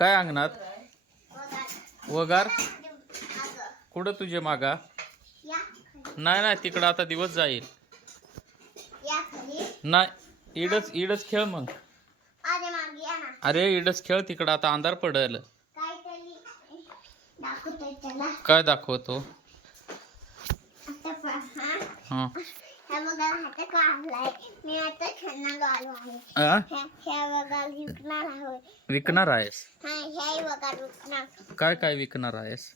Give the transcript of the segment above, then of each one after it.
काय अंगणात वगार कुठं तुझे मागा नाही नाही तिकडं आता दिवस जाईल नाही इडच खेळ मग अरे इडच खेळ तिकडं आता अंधार पडल काय दाखवतो हा विकणार आहेस काय काय विकणार आहेस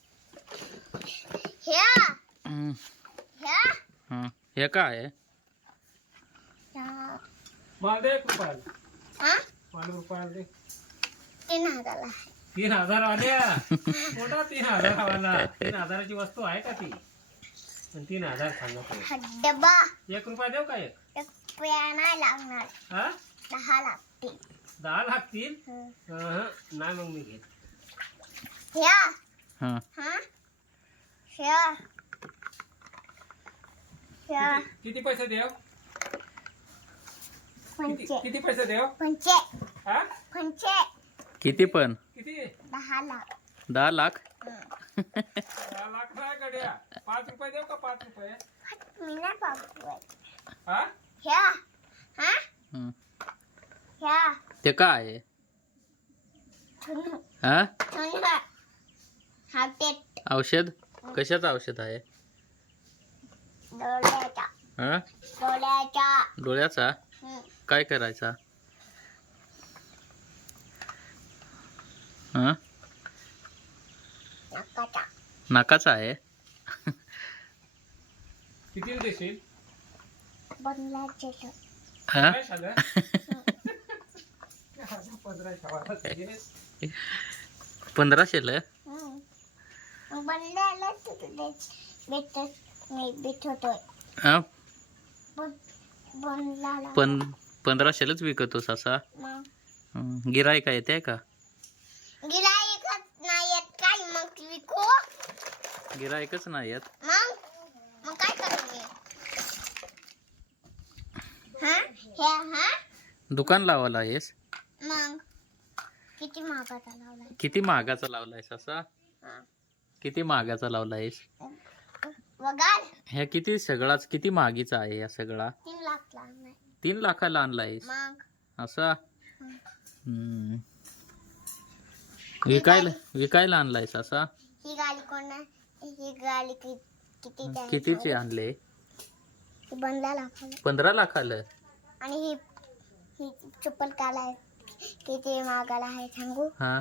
हे काय आहे तीन हजार वाल्या मोठा 3000 वाला 3000ची वस्तू आहे का ती पण 3000 सांगतो डब्बा 1 रुपया देऊ का एक नाही लागणार हा 10 लागतील 10 लागतील नाही मग मी घेत ह्या हा ह्या ह्या किती पैसे देव किती पैसे देव पंचे हा किती पण किती 10 लाख 10 लाख 10 लाख नाही गड्या 5 रुपये देऊ का 5 रुपये मी नाही पाहतोय हा ह्या हा हं. ह्या ते काय आहे हा हा पेट औषध कशाचं औषध आहे डोळ्याचा हा डोळ्याचा काय करायचा हा नाकाचा आहे किती देशील बनलाचे हा काय झालं 1500 बनल्याला भेटतोय हा बनलाला पण 1500लाच विकतोस असा मग गिरायका येते का गिराईकच नाही येत काय मग विकू गिरायकच नाही येत मग काय करू मी हा दुकान लावायला आहेस मग किती महागाचा लावलाय किती महागाचा लावलायस असा किती महागाचा लावलायस वगार ह्या किती सगळाच किती महागीचा आहे या सगळा 3 लाख लागणार 3 लाखाला आणलायस मग असा विकायला आणलायस असा ही गाडी कोण ही गाडी किती कितीचे आणले बनला लाखाला 15 लाखाला आणि ही चप्पल काला किती महागाला आहे सांगू हा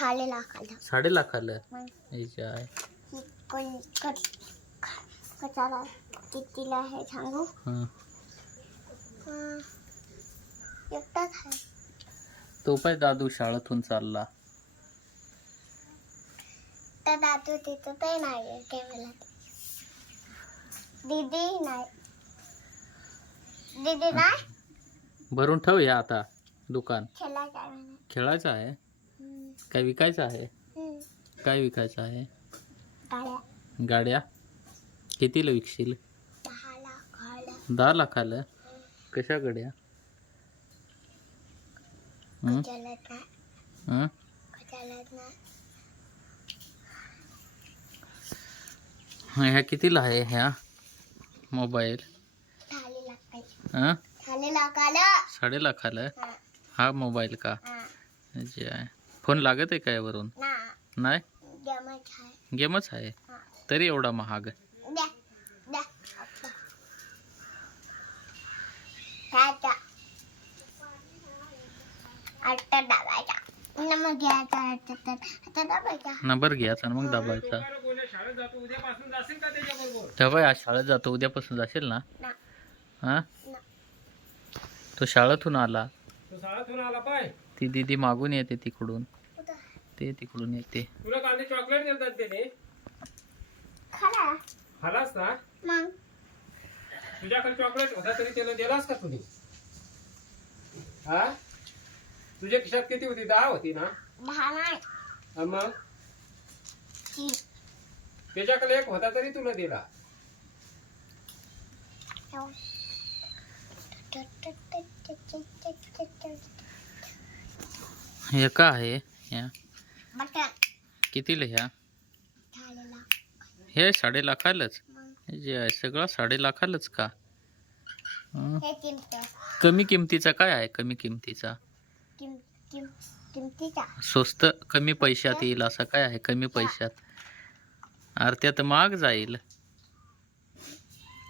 6 लाखाला 6.5 लाखाला मग याच्या आहे ही कोण कचाला कितीला आहे सांगू हा एकटाच आहे तो पाय दादू शाळेतून चालला तर दादू तिथं ते नाही केवढा दीदी नाही भरून ठेव या आता दुकान खेळायचं खेळायचं आहे काय विकायचं आहे काय विकायचं आहे गाड्या गाड्या कितीला विकशील 10 लाखाला कशा गाड्या ह्या कितीला आहे ह्या मोबाईल 6.5 लाखाला हा मोबाईल का जे आहे फोन लागत आहे का यावरून नाही गेमच आहे तरी एवढा महाग नंबर घ्यायचा आणि मग दाबायचा तेव्हा आज शाळेत जातो उद्यापासून जाशील ना हा तो शाळेतून आला ती दीदी मागून येते तिकडून ते तिकडून येते तुला काल चॉकलेट देतात त्याने खालास ना तुझ्याकडे चॉकलेट होता तरी त्याला दिलास का तुम्ही हा तुझ्या खिशात किती होती 10 होती ना 10 नाही मग त्याच्याकडे एक होता तरी तुला दिला हे का आहे बटन कितीला ह्या? झालेला हे 5.5 मग हे जे आहे सगळं 5.5 का? हं. हे किमती कमी किमतीचा काय आहे? कमी किमतीचा किम किम किमतीचा स्वस्त कमी पैशात येईल असं काय आहे? कमी पैशात अर्ध्यात महाग जाईल.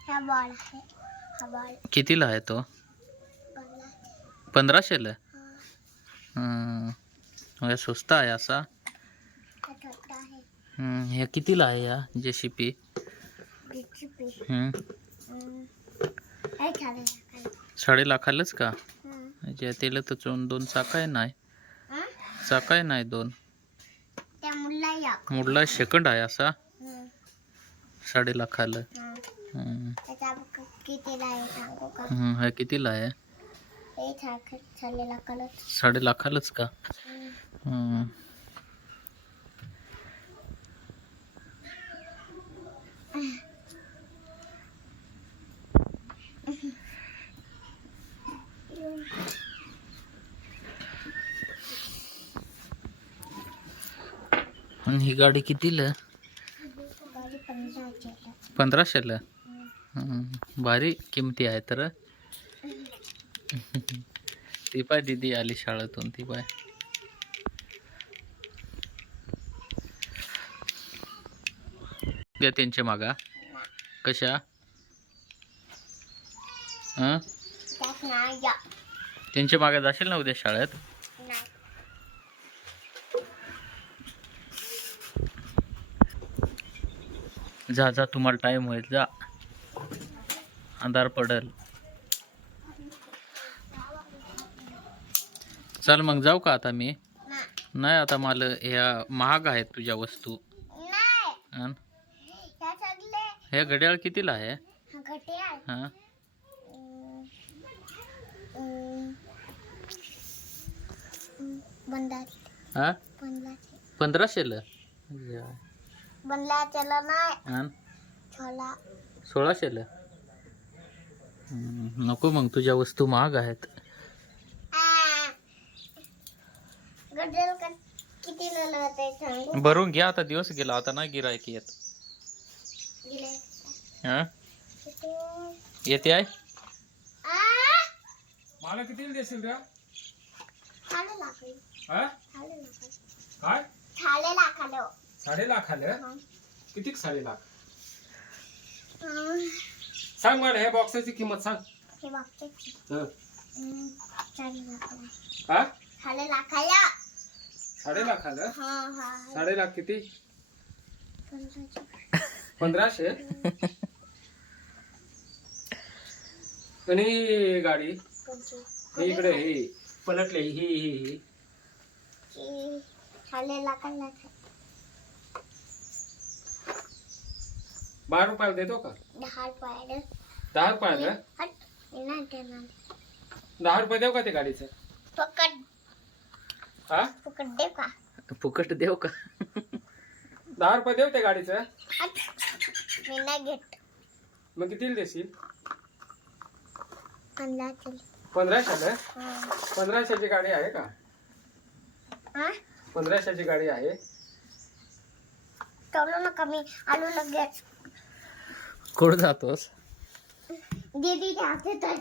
हा बॉल आहे हा बॉल कितीला आहे तो? 1500ला. हे स्वस्त आहे असा. हा छोटा आहे हे कितीला आहे या JCB? JCB हे झालेला 5.5 का? जे त्याला तर 2 चाक आहे नाही, चाक आहे नाही 2. त्या मुला या मोडला सेकंड आहे असा 5.5. त्याचा कितीला आहे सांगू का? हा कितीला आहे? हे झालेला कलर 5.5 का? आणि ही गाडी कितीला? गाडी 1500ला. भारी किमती आहे तर. ती पाय दीदी आली शाळेतून, ती पाय. द्या त्यांच्या मागा कशा? त्यात नाही या त्यांच्या मागे जाशील ना उद्या शाळेत? नाही जा जा, तुम्हाला टाइम होईल, जा, अंधार पडल. चल मग जाऊ का आता मी? नाही आता मला ह्या महाग आहेत तुझ्या वस्तू. नाही या सगळे हे घड्याळ कितीला आहे? घट्याळ हा बंदाचे हा बंदाचे 1500ला. बंदला नाही हा छोला 1600ला. नको मग, तुझ्या वस्तू महाग आहेत. गडल किती लागते सांगू? भरून घ्या, आता दिवस गेला, आता नाही गिरायक येत. हा येते आहे. मला किती देशील रे? खाले लाकडी हा खाले लाकडी काय? खाले लाकडी 5.5 आलं? किती 5.5? सांग मला ह्या बॉक्सची किंमत सांग. हे बघते हं. 4 लाकडी हा खाले लाखाया 5.5 आलं? हा हा 5.5 किती? 1500 1500. आणि ही गाडी ही इकडे ही पलटली ही ही ही खाले लाखाला 12 रुपयाला देतो का? 10 रुपये 10 रुपयाला? हट नाही देणार 10 रुपये देऊ का ते गाडीचं? पकड हा पकड दे का फुकट देऊ का? 10 रुपये देऊ त्या गाडीचं? हट मी नाही घेत मग कितीला देशील? 1500 1500ला? हा 1500ची गाडी आहे का? हा 1500ची गाडी आहे. चलो ना कमी आलू लगेच कुठं जातोस? दीदी हाते तर